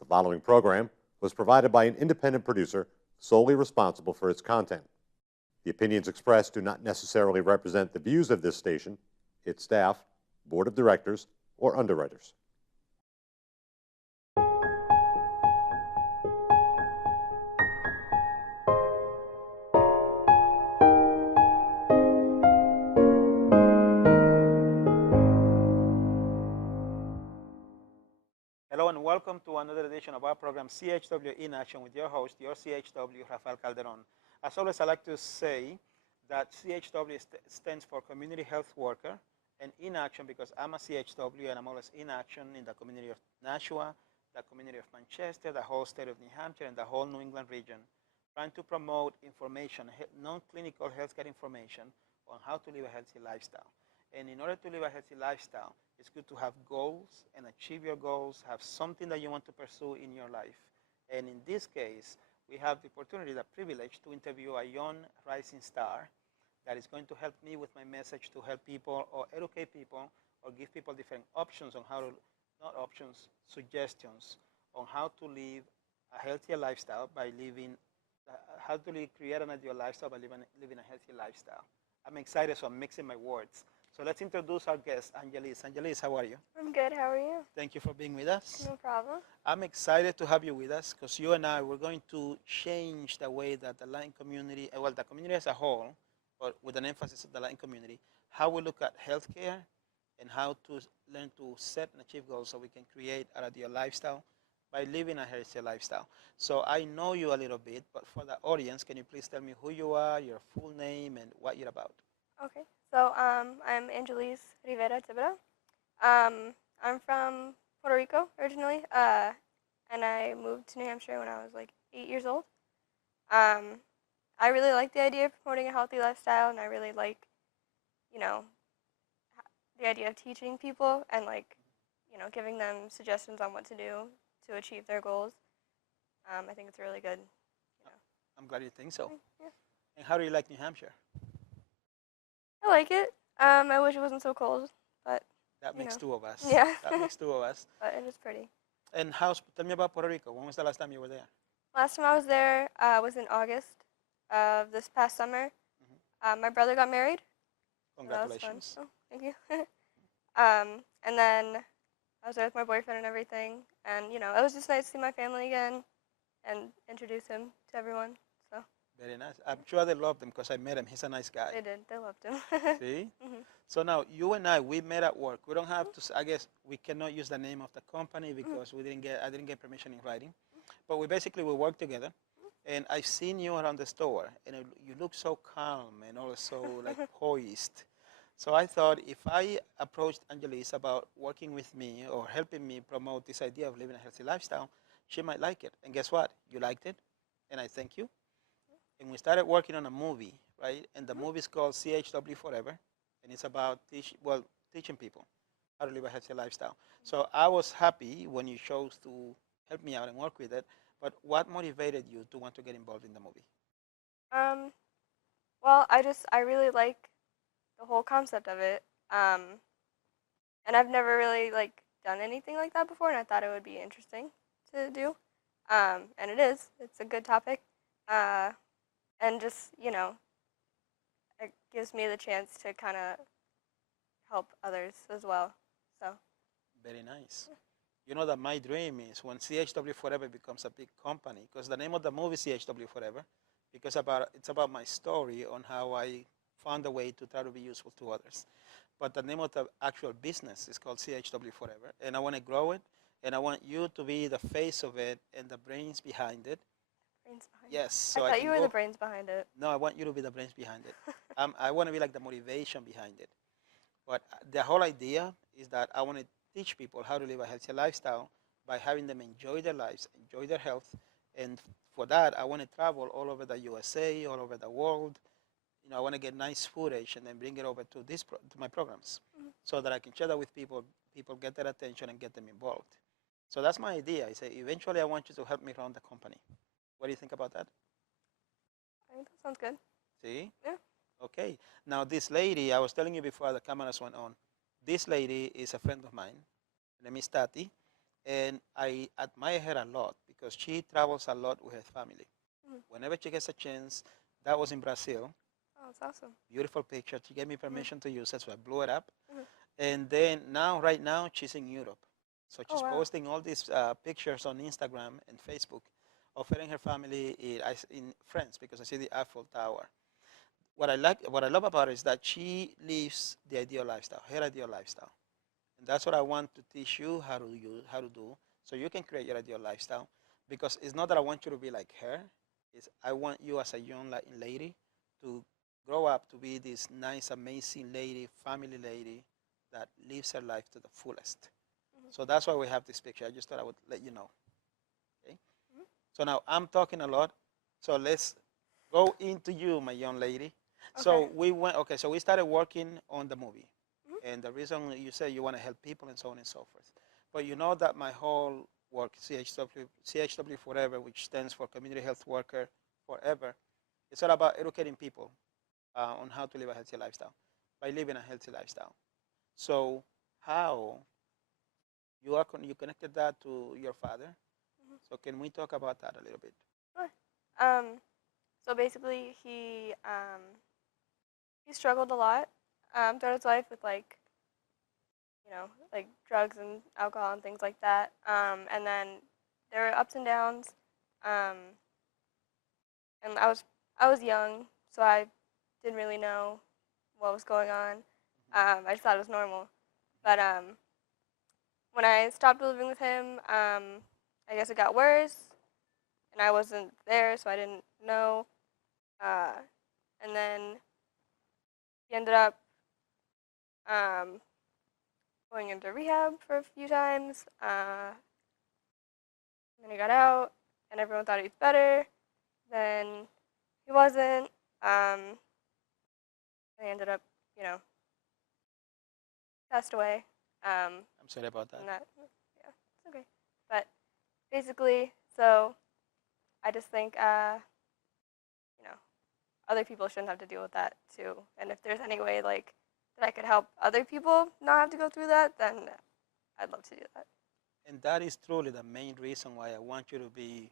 The following program was provided by an independent producer solely responsible for its content. The opinions expressed do not necessarily represent the views of this station, its staff, board of directors, or underwriters. Hello and welcome to another edition of our program, CHW in Action, with your host, your CHW, Rafael Calderon. As always, I like to say that CHW stands for Community Health Worker, and in action because I'm a CHW and I'm always in action in the community of Nashua, the community of Manchester, the whole state of New Hampshire, and the whole New England region, trying to promote information, non-clinical healthcare information on how to live a healthy lifestyle. And in order to live a healthy lifestyle, it's good to have goals and achieve your goals, have something that you want to pursue in your life. And in this case, we have the opportunity, the privilege to interview a young rising star that is going to help me with my message to help people or educate people or give people different options on how to, not options, suggestions on how to live a healthier lifestyle by living, how to create an ideal lifestyle by living a healthy lifestyle. I'm excited, so I'm mixing my words. So let's introduce our guest, Angelis. Angelis, how are you? I'm good. How are you? Thank you for being with us. No problem. I'm excited to have you with us because you and I, we're going to change the way that the Latin community, well, the community as a whole, but with an emphasis on the Latin community, how we look at healthcare and how to learn to set and achieve goals so we can create an ideal lifestyle by living a healthy lifestyle. So I know you a little bit, but for the audience, can you please tell me who you are, your full name, and what you're about? Okay. So I'm Angelis Rivera. I'm from Puerto Rico originally, and I moved to New Hampshire when I was like 8 years old. I really like the idea of promoting a healthy lifestyle, and I really like, the idea of teaching people and giving them suggestions on what to do to achieve their goals. I think it's really good. I'm glad you think so. Yeah. And how do you like New Hampshire? I like it. I wish it wasn't so cold, but That makes two of us. Yeah. That makes two of us. But it is pretty. And tell me about Puerto Rico. When was the last time you were there? Last time I was there was in August of this past summer. My brother got married. Congratulations. So that was fun. Oh, thank you. And then I was there with my boyfriend and everything. And, it was just nice to see my family again and introduce him to everyone. So Very nice. I'm sure they loved him because I met him. He's a nice guy. they did. They loved him. See? So now, you and I, we met at work. We don't have to, I guess we cannot use the name of the company because I didn't get permission in writing. But we work together. And I've seen you around the store, and you look so calm and also like poised. So I thought if I approached Angelis about working with me or helping me promote this idea of living a healthy lifestyle, she might like it. And guess what? You liked it, and I thank you. And we started working on a movie, right? And the movie is called CHW Forever, and it's about teaching people how to live a healthy lifestyle. So I was happy when you chose to help me out and work with it. But what motivated you to want to get involved in the movie? Well, I really like the whole concept of it. And I've never really done anything like that before, and I thought it would be interesting to do. And it is. It's a good topic. And just, it gives me the chance to kind of help others as well. So Very nice. You know that my dream is when CHW Forever becomes a big company, because the name of the movie is CHW Forever, because it's about my story on how I found a way to try to be useful to others. But the name of the actual business is called CHW Forever, and I want to grow it, and I want you to be the face of it and the brains behind it. brains behind Yes. it. So I thought you were the brains behind it. No, I want you to be the brains behind it. I want to be like the motivation behind it. But the whole idea is that I want to teach people how to live a healthy lifestyle by having them enjoy their lives, enjoy their health. And for that, I want to travel all over the USA, all over the world. I want to get nice footage and then bring it over to to my programs so that I can share that with people. People get their attention and get them involved. So that's my idea. I say, eventually, I want you to help me run the company. What do you think about that? I think that sounds good. See? Yeah. Okay. Now, this lady, I was telling you before the cameras went on, this lady is a friend of mine. Her name is Tati. And I admire her a lot because she travels a lot with her family. Mhm. Whenever she gets a chance, that was in Brazil. Oh, it's awesome. Beautiful picture. She gave me permission to use it, so I blew it up. Mhm. And then now, right now, she's in Europe. So Oh, she's wow. posting all these pictures on Instagram and Facebook of her and her family in France because I see the Eiffel Tower. What I love about her is that she lives the ideal lifestyle, her ideal lifestyle. And that's what I want to teach you how to do so you can create your ideal lifestyle. Because it's not that I want you to be like her, it's I want you as a young lady to grow up to be this nice, amazing lady, family lady that lives her life to the fullest. Mhm. So that's why we have this picture. I just thought I would let you know. Okay. Mhm. So now I'm talking a lot. So let's go into you, my young lady. Okay. So we went. Okay. So we started working on the movie, Mhm. and the reason you say you want to help people and so on and so forth. But you know that my whole work, CHW Forever, which stands for Community Health Worker Forever, it's all about educating people on how to live a healthy lifestyle by living a healthy lifestyle. So how you connected that to your father? Mhm. So can we talk about that a little bit? Sure. So basically, he struggled a lot throughout his life with like like drugs and alcohol and things like that. And then there were ups and downs. Um, and I was young, so I didn't really know what was going on. I just thought it was normal. But when I stopped living with him, I guess it got worse, and I wasn't there, so I didn't know. Uh, and then he ended up um, going into rehab for a few times. And then he got out, and everyone thought he was better. Then he wasn't. And he ended up, you know, passed away. I'm sorry about that. And that, yeah, it's okay. But basically, so I just think, you know, other people shouldn't have to deal with that too. And if there's any way like that I could help other people not have to go through that, then I'd love to do that. And that is truly the main reason why I want you to be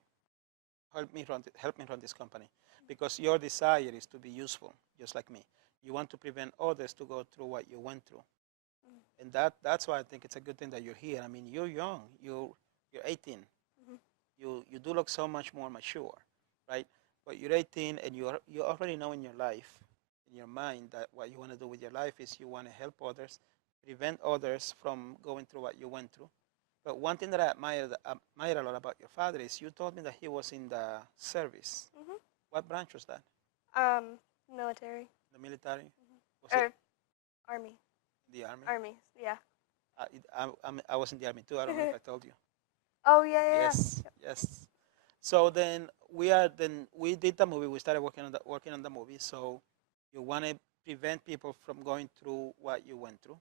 help me run this company, because your desire is to be useful, just like me. You want to prevent others to go through what you went through, Mm-hmm. and that's why I think it's a good thing that you're here. I mean, you're young. You're 18. Mm-hmm. You do look so much more mature, right? But you're 18 and you already know in your life, in your mind, that what you want to do with your life is you want to help others, prevent others from going through what you went through. But one thing that I admire a lot about your father is you told me that he was in the service. Mm-hmm. What branch was that? Um, Military. The military? Was Mm-hmm. it Or army. the army? Army. Yeah. I was in the army too. I don't know if I told you. Oh yeah, yeah. Yes, yes. So then we did the movie. We started working on the movie. So you want to prevent people from going through what you went through.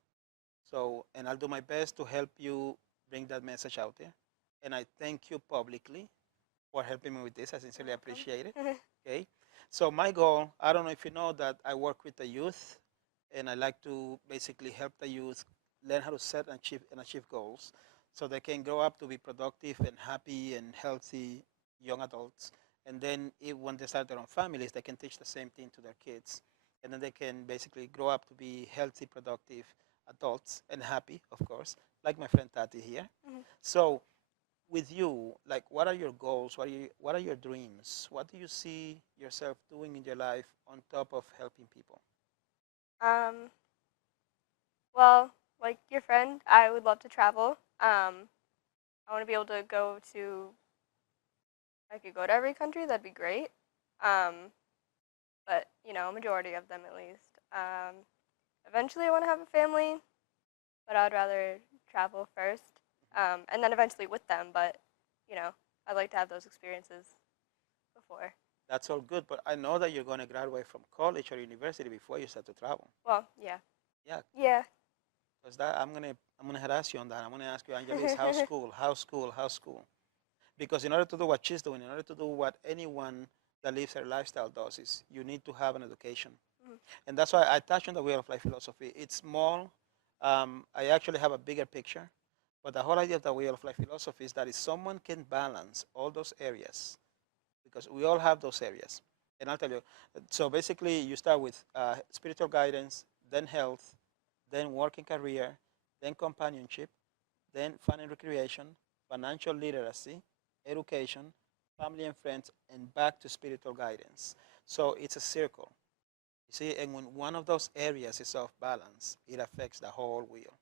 So, and I'll do my best to help you bring that message out there. And I thank you publicly for helping me with this. I sincerely appreciate it. Welcome. Okay. So my goal, I don't know if you know that I work with the youth, and I like to basically help the youth learn how to set and achieve goals, so they can grow up to be productive and happy and healthy young adults. And then when they start their own families, they can teach the same thing to their kids, and then they can basically grow up to be healthy, productive adults and happy, of course, like my friend Tati here. Mhm. So with you, like, what are your goals? What are your dreams? What do you see yourself doing in your life on top of helping people? Um, well, like your friend, I would love to travel. I want to be able to go to. I could go to every country. That'd be great. Um, but a majority of them at least. Eventually, I want to have a family, but I'd rather travel first, and then eventually with them. But I'd like to have those experiences before. That's all good, but I know that you're going to graduate from college or university before you start to travel. Well, yeah, Yeah, yeah. because that I'm gonna harass you on that. I'm gonna ask you, Angelis, how school, how school, how school? Because in order to do what she's doing, in order to do what anyone that lives her lifestyle does, is you need to have an education. Mhm. And that's why I touched on the wheel of life philosophy. It's small. I actually have a bigger picture, But the whole idea of the wheel of life philosophy is that if someone can balance all those areas, because we all have those areas, and I'll tell you, so basically you start with spiritual guidance, then health, then work and career, then companionship, then fun and recreation, financial literacy, education, family and friends, and back to spiritual guidance. So it's a circle. You see, and when one of those areas is off balance, it affects the whole wheel,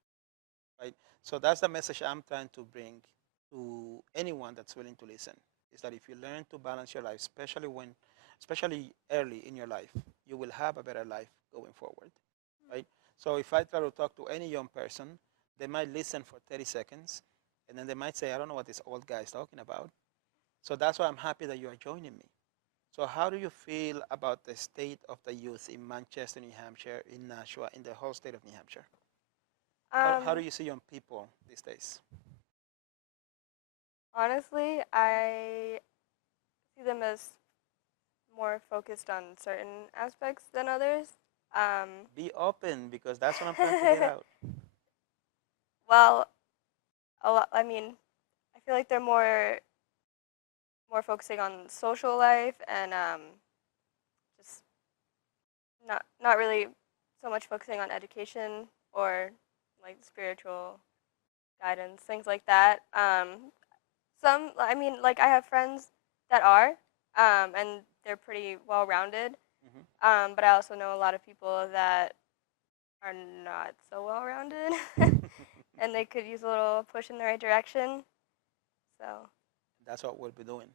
right? So that's the message I'm trying to bring to anyone that's willing to listen. Is that if you learn to balance your life, especially early in your life, you will have a better life going forward, right? So if I try to talk to any young person, they might listen for 30 seconds, and then they might say, I don't know what this old guy is talking about. So that's why I'm happy that you are joining me. So how do you feel about the state of the youth in Manchester, New Hampshire, in Nashua, in the whole state of New Hampshire? How do you see young people these days? Honestly, I see them as more focused on certain aspects than others. Be open, because that's what I'm trying to get out. Well, a lot. I mean, I feel like they're more focusing on social life and just not really so much focusing on education or like spiritual guidance, things like that. I mean, like I have friends that are, and they're pretty well rounded. Mm-hmm. But I also know a lot of people that are not so well rounded, and they could use a little push in the right direction. So. That's what we'll be doing.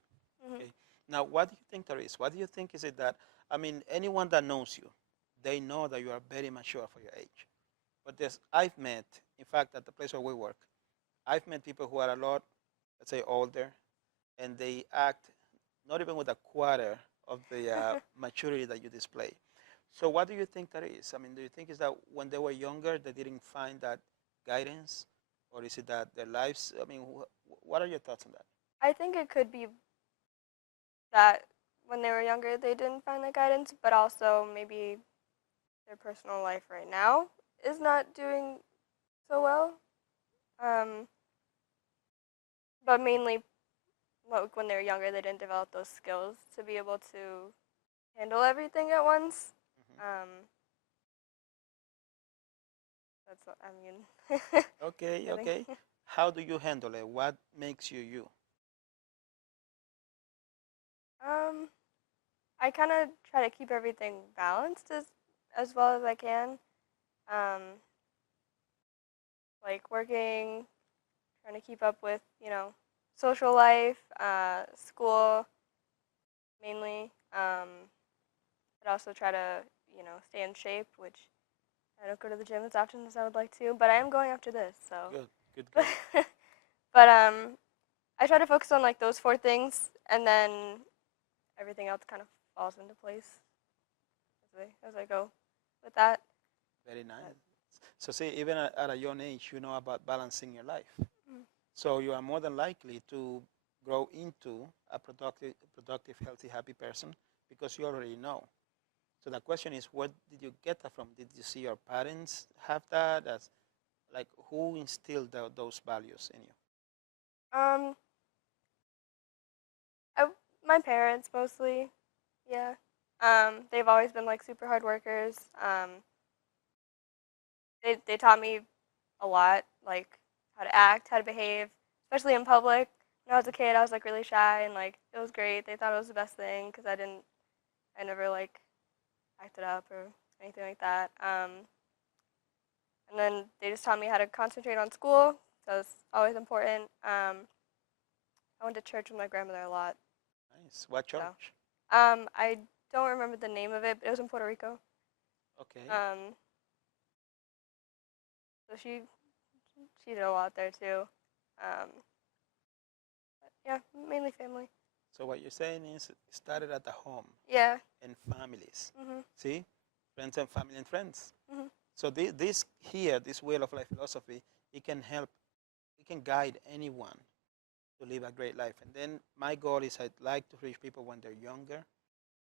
Mm-hmm. Okay. Now, what do you think there is? What do you think is it that, I mean, anyone that knows you, they know that you are very mature for your age. But I've met, in fact, at the place where we work, I've met people who are a lot, let's say, older, and they act not even with a quarter of the maturity that you display. So what do you think that is? I mean, do you think is that when they were younger, they didn't find that guidance? Or is it that their lives, I mean, what are your thoughts on that? I think it could be that when they were younger they didn't find the guidance, but also maybe their personal life right now is not doing so well. But mainly, like when they were younger, they didn't develop those skills to be able to handle everything at once. Mm-hmm. That's what I mean. Okay, I okay. think. How do you handle it? What makes you you? I kind of try to keep everything balanced as well as I can. Um, like working, trying to keep up with social life, school mainly, but also try to stay in shape, which I don't go to the gym as often as I would like to, but I am going after this. So Good, good, but good. but I try to focus on like those four things, and then everything else kind of falls into place as I go with that. Very nice. So see, even at a young age, you know about balancing your life. Mm. So you are more than likely to grow into a productive, healthy, happy person because you already know. So the question is, where did you get that from? Did you see your parents have that? As like, who instilled those values in you? Um, I, my parents mostly, yeah. They've always been like super hard workers. They taught me a lot, like how to act, how to behave, especially in public. When I was a kid, I was like really shy, and like it was great. They thought it was the best thing because I never like acted up or anything like that. And then they just taught me how to concentrate on school, so it's always important. I went to church with my grandmother a lot. Nice. What So, church? I don't remember the name of it, but it was in Puerto Rico. Okay. So she did a lot there too. Um, but yeah, mainly family. So what you're saying is it started at the home Yeah. and families. Mhm. See? Friends and family and friends. Mhm. So this here, this wheel of life philosophy, it can help, it can guide anyone to live a great life. And then my goal is I'd like to reach people when they're younger,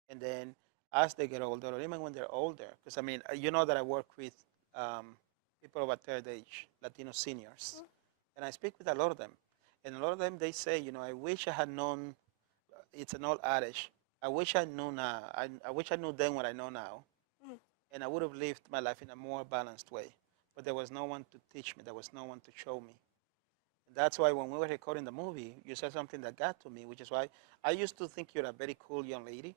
and then as they get older, or even when they're older, because I mean, you know that I work with people of a third age, Latino seniors. And I speak with a lot of them. And a lot of them, they say, I wish I had known, it's an old adage, I wish I knew now, I wish I knew then what I know now, Mhm. and I would have lived my life in a more balanced way. But there was no one to teach me, there was no one to show me. And that's why when we were recording the movie, you said something that got to me, which is why I used to think you're a very cool young lady.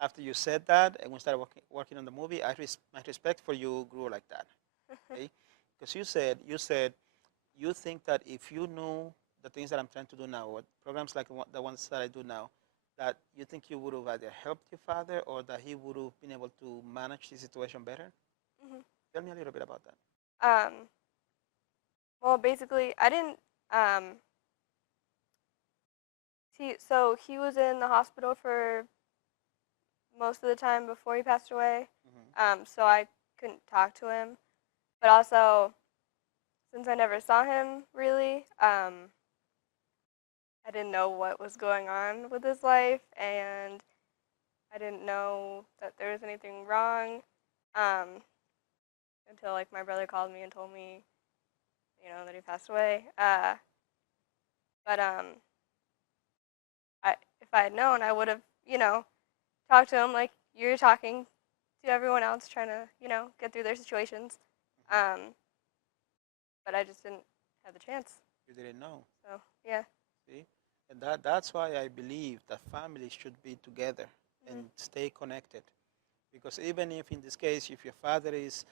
After you said that, and we started working on the movie, my respect for you grew like that. Okay? Because you said you think that if you knew the things that I'm trying to do now, or programs like the ones that I do now, that you think you would have either helped your father or that he would have been able to manage the situation better? Mhm. Tell me a little bit about that. Um, well, basically, I didn't. Um, he was in the hospital for most of the time before he passed away. Hmm. So I couldn't talk to him. But also, since I never saw him really, I didn't know what was going on with his life, and I didn't know that there was anything wrong um, until like my brother called me and told me, that he passed away. But if I had known, I would have, talked to him like you're talking to everyone else, trying to, get through their situations. Hmm. Um, but I just didn't have the chance. You didn't know. So yeah. See? And that's why I believe that families should be together Mhm. and stay connected. Because even if in this case, if your father is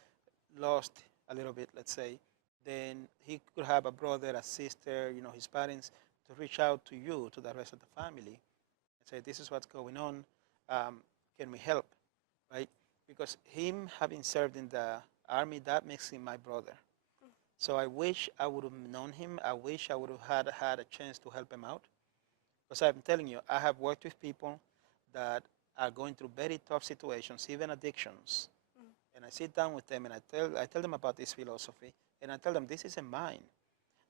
lost a little bit, let's say, then he could have a brother, a sister, his parents, to reach out to you, to the rest of the family, and say, this is what's going on. Um, can we help? Right? Because him having served in the army, that makes him my brother. So I wish I would have known him. I wish I would have had a chance to help him out. Because I'm telling you, I have worked with people that are going through very tough situations, even addictions. Mhm. And I sit down with them and I tell them about this philosophy, and I tell them this isn't mine.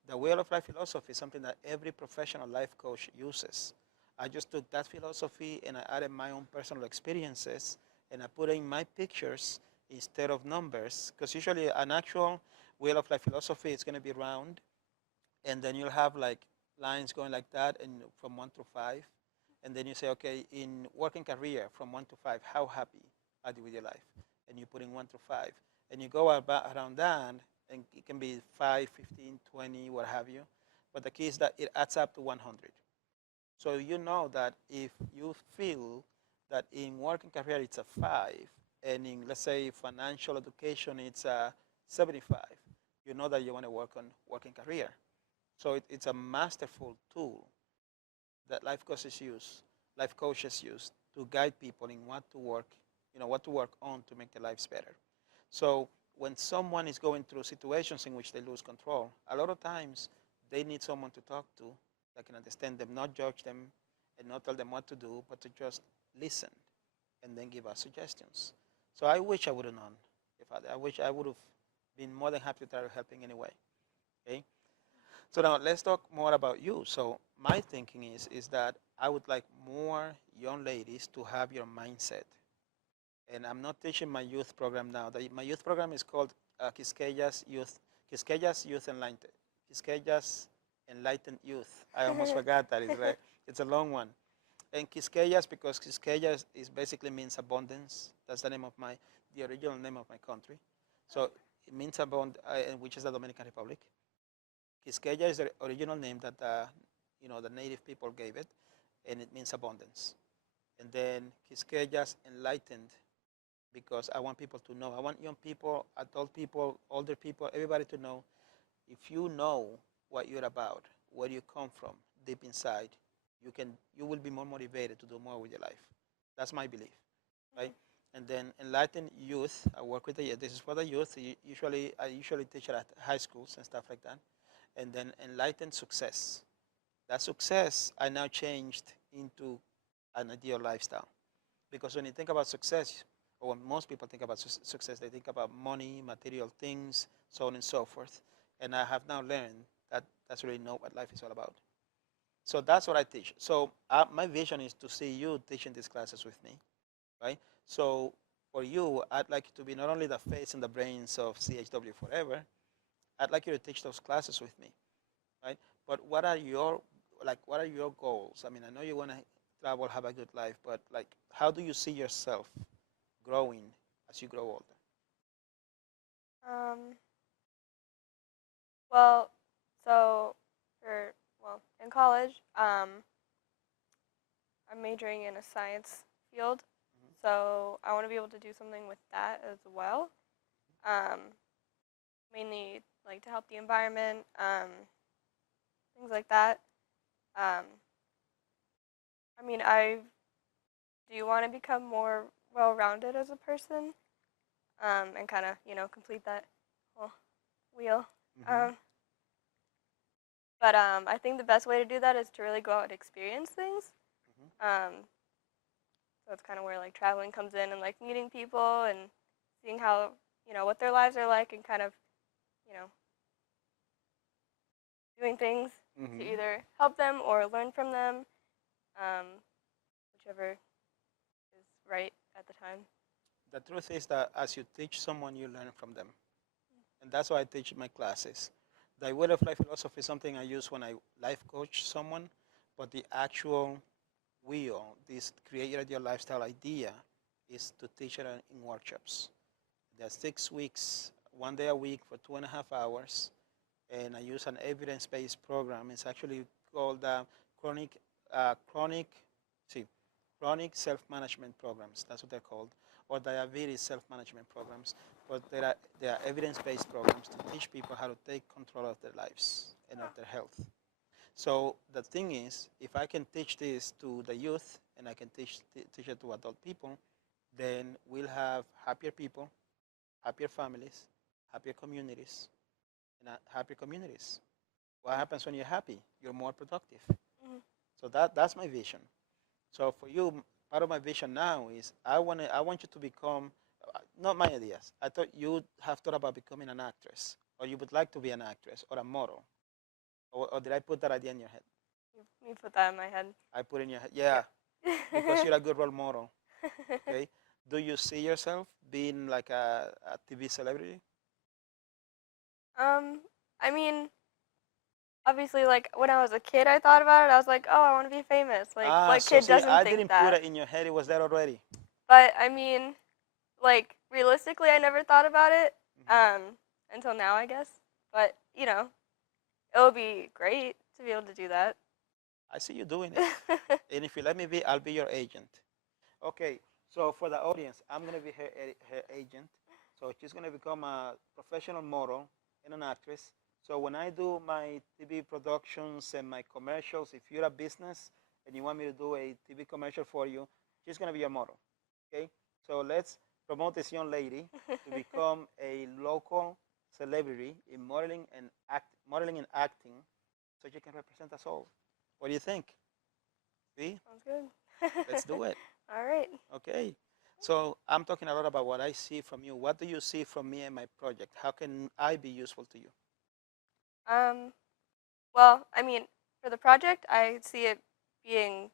The Wheel of Life philosophy is something that every professional life coach uses. I just took that philosophy and I added my own personal experiences and I put in my pictures instead of numbers. Because usually an actual Wheel of Life philosophy is going to be round, and then you'll have like lines going like that, and from 1 to 5, and then you say, okay, in working career from 1 to 5, how happy are you with your life? And you put in 1 to 5, and you go about around that, and it can be 5, 15, 20, what have you. But the key is that it adds up to 100. So you know that if you feel that in working career it's a 5, and in, let's say, financial education it's a 75, you know that you want to work on working career. So it's a masterful tool that life coaches use to guide people in what to work, what to work on to make their lives better. So when someone is going through situations in which they lose control, a lot of times they need someone to talk to that can understand them, not judge them, and not tell them what to do, but to just listen and then give us suggestions. So I wish I would have known your father. I wish I would have been more than happy to try helping anyway. Okay. So now let's talk more about you. So my thinking is that I would like more young ladies to have your mindset. And I'm not teaching my youth program now. My youth program is called Quisqueya's Youth Enlightened, Quisqueya's Enlightened Youth. I almost forgot that. It's a long one. And Quisqueyas, because Quisqueya is basically means abundance. That's the original name of my country. So it means which is the Dominican Republic. Quisqueya is the original name that the native people gave it, and it means abundance. And then Quisqueya's enlightened, because I want people to know. I want young people, adult people, older people, everybody to know. If you know what you're about, where you come from, deep inside, you will be more motivated to do more with your life. That's my belief, right? And then enlightened youth. I work with the youth. This is for the youth. I usually teach at high schools and stuff like that. And then enlightened success. That success I now changed into an ideal lifestyle. Because when you think about success, or when most people think about success, they think about money, material things, so on and so forth. And I have now learned that that's really not what life is all about. So that's what I teach. So my vision is to see you teaching these classes with me, right? So for you, I'd like you to be not only the face and the brains of CHW forever, I'd like you to teach those classes with me. right? But what are your what are your goals? I mean, I know you want to travel, have a good life, but like, how do you see yourself growing as you grow older? Um, well, so in college, I'm majoring in a science field, so I want to be able to do something with that as well. Um, Mainly like to help the environment, things like that. Um, I mean, I do want to become more well-rounded as a person, and kind of complete that whole wheel. Mm-hmm. Um, but I think the best way to do that is to really go out and experience things. Mm-hmm. So that's kind of where like traveling comes in, and like meeting people and seeing how what their lives are like, and kind of you know doing things to Mm-hmm. either help them or learn from them, um, whichever is right at the time. The truth is that as you teach someone, you learn from them. And that's why I teach in my classes. The way of life philosophy is something I use when I life coach someone, but the actual wheel, this create your lifestyle idea, is to teach it in workshops. There are 6 weeks, 1 day a week for 2.5 hours, and I use an evidence-based program. It's actually called chronic, chronic, see, chronic self-management programs. That's what they're called, or diabetes self-management programs. But they are evidence-based programs to teach people how to take control of their lives and of their health. So the thing is, if I can teach this to the youth and I can teach it to adult people, then we'll have happier people, happier families, happier communities, and happier communities. What happens when you're happy? You're more productive. Mm-hmm. So that's my vision. So for you, part of my vision now is I want you to become not my ideas. I thought you have thought about becoming an actress, or you would like to be an actress or a model, or did I put that idea in your head? You put that in my head. I put in your head, yeah, because you're a good role model. Okay, do you see yourself being like a TV celebrity? um, I mean, obviously, like when I was a kid, I thought about it. I was like, oh, I want to be famous. Like, Ah, what so kid see, doesn't I think didn't put that? it in your head; it was there already. But I mean, like realistically, I never thought about it Mm-hmm. until now, I guess. But it would be great to be able to do that. I see you doing it, and if you let me be, I'll be your agent. Okay, so for the audience, I'm going to be her agent. So she's going to become a professional model and an actress. So when I do my TV productions and my commercials, if you're a business and you want me to do a TV commercial for you, she's going to be your model. Okay, so let's promote this young lady to become a local celebrity in modeling and acting, so she can represent us all. What do you think? See, Sounds good. let's do it. All right. Okay. So I'm talking a lot about what I see from you. What do you see from me and my project? How can I be useful to you? Um, well, I mean, for the project, I see it being,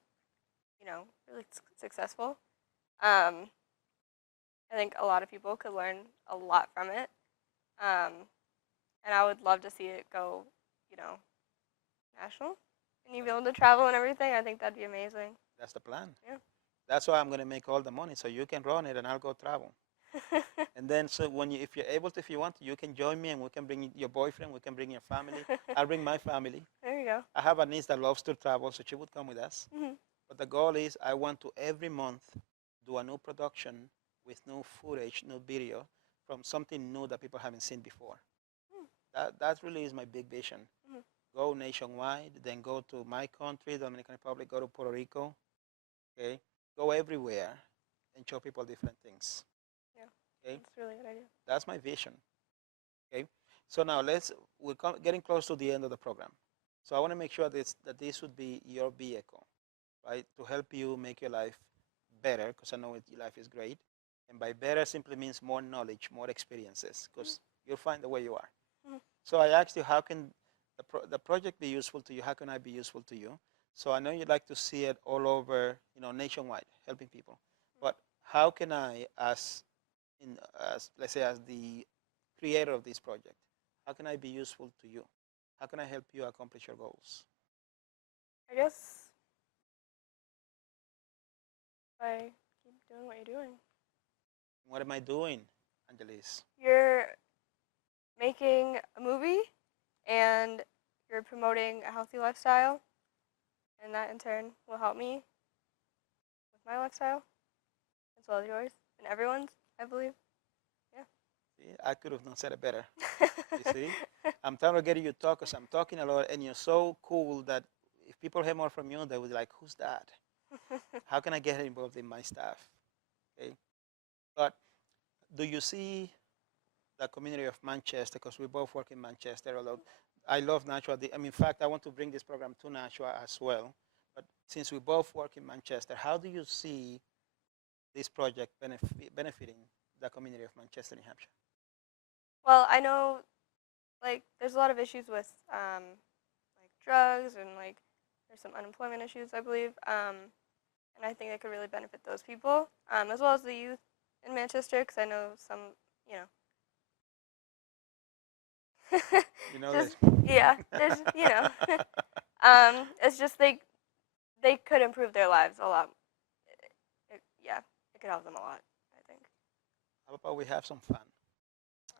really successful. Um, I think a lot of people could learn a lot from it. Um, and I would love to see it go, you know, national. And you be able to travel and everything. I think that'd be amazing. That's the plan. Yeah. That's why I'm going to make all the money so you can run it and I'll go travel. And then, so if you're able to, if you want to, you can join me and we can bring your boyfriend, we can bring your family. I'll bring my family. There you go. I have a niece that loves to travel, so she would come with us. Hmm. But the goal is I want to every month do a new production with new footage, new video from something new that people haven't seen before. That really is my big vision. Hmm. Go nationwide, then go to my country, Dominican Republic, go to Puerto Rico, okay? Go everywhere and show people different things, Yeah, okay? that's a really good idea. That's my vision, okay? So now we're getting close to the end of the program. So I want to make sure that this would be your vehicle, right, to help you make your life better, because I know your life is great. And by better simply means more knowledge, more experiences, because you'll find the way you are. Hmm. So I asked you, how can the project be useful to you? How can I be useful to you? So I know you'd like to see it all over, nationwide, helping people. But how can I, as let's say, as the creator of this project, how can I be useful to you? How can I help you accomplish your goals? I guess by keep doing what you're doing. What am I doing, Angelis? You're making a movie and you're promoting a healthy lifestyle, and that in turn will help me with my lifestyle as well as yours and everyone's, I believe. See, I could have not said it better. You see? I'm trying to get you to talk because I'm talking a lot, and you're so cool that if people hear more from you, they would be like, who's that? How can I get involved in my stuff? Okay. But do you see the community of Manchester, because we both work in Manchester a lot. I love Nashua. In fact, I want to bring this program to Nashua as well. But since we both work in Manchester, how do you see this project benefiting the community of Manchester, New Hampshire? Well, I know, like, there's a lot of issues with, like, drugs and, like, there's some unemployment issues, I believe. And I think it could really benefit those people, as well as the youth in Manchester, because I know some, you know. You know just, this. yeah, there's, you know. It's just they could improve their lives a lot. Yeah, it could help them a lot, I think. How about we have some fun?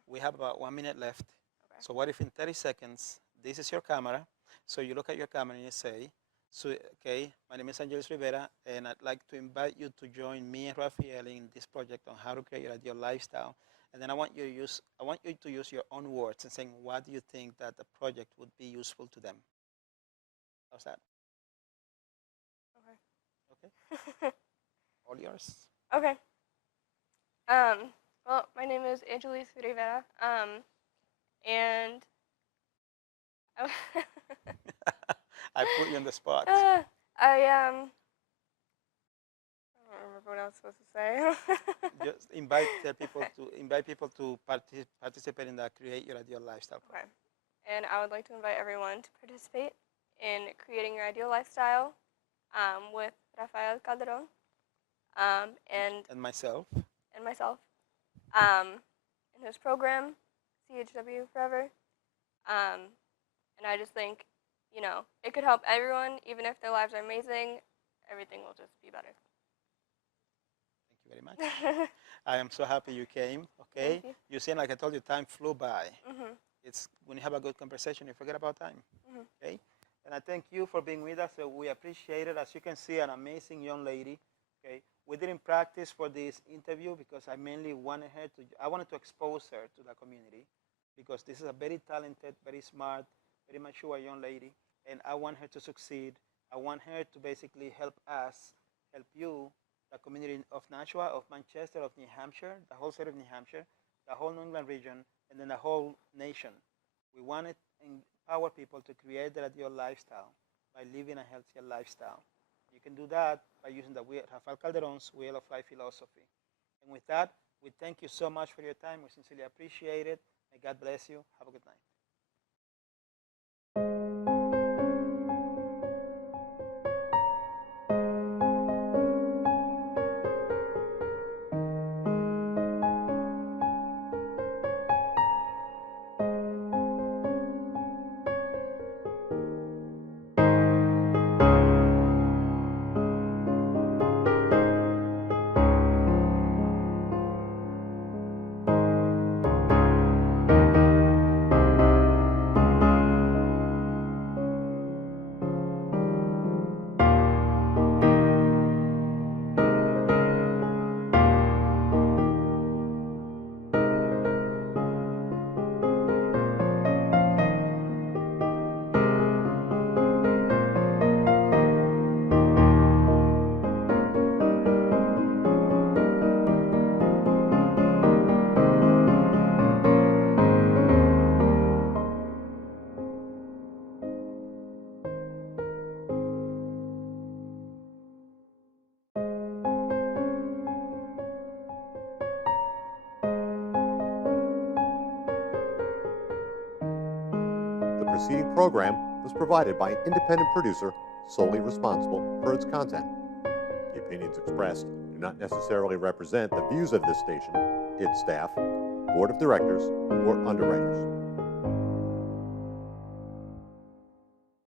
We have about 1 minute left. Okay. So what if in 30 seconds, this is your camera, so you look at your camera and you say, so, okay, my name is Angelis Rivera, and I'd like to invite you to join me and Rafael in this project on how to create your ideal lifestyle. And then I want you to use your own words and saying, what do you think that the project would be useful to them? How's that? Okay. All yours. Okay. Well, my name is Angelis Rivera, and I put you on the spot. I don't remember what I was supposed to say. Just invite people to participate in the Create Your Ideal Lifestyle Okay. And I would like to invite everyone to participate in creating your ideal lifestyle with Rafael Calderon and myself. And myself in his program, CHW Forever. And I just think, you know, it could help everyone, even if their lives are amazing, everything will just be better. Thank you very much. I am so happy you came, okay? You seem like I told you, time flew by. Mm-hmm. It's when you have a good conversation, you forget about time, mm-hmm. okay? And I thank you for being with us. So we appreciate it. As you can see, an amazing young lady, okay? We didn't practice for this interview because I mainly wanted I wanted to expose her to the community because this is a very talented, very smart, very mature young lady, and I want her to succeed. I want her to basically help us, help you, the community of Nashua, of Manchester, of New Hampshire, the whole state of New Hampshire, the whole New England region, and then the whole nation. We want to empower people to create their ideal lifestyle by living a healthier lifestyle. You can do that by using the Rafael Calderon's Wheel of Life philosophy. And with that, we thank you so much for your time. We sincerely appreciate it. May God bless you. Have a good night. The preceding program was provided by an independent producer solely responsible for its content. The opinions expressed do not necessarily represent the views of this station, its staff, board of directors, or underwriters.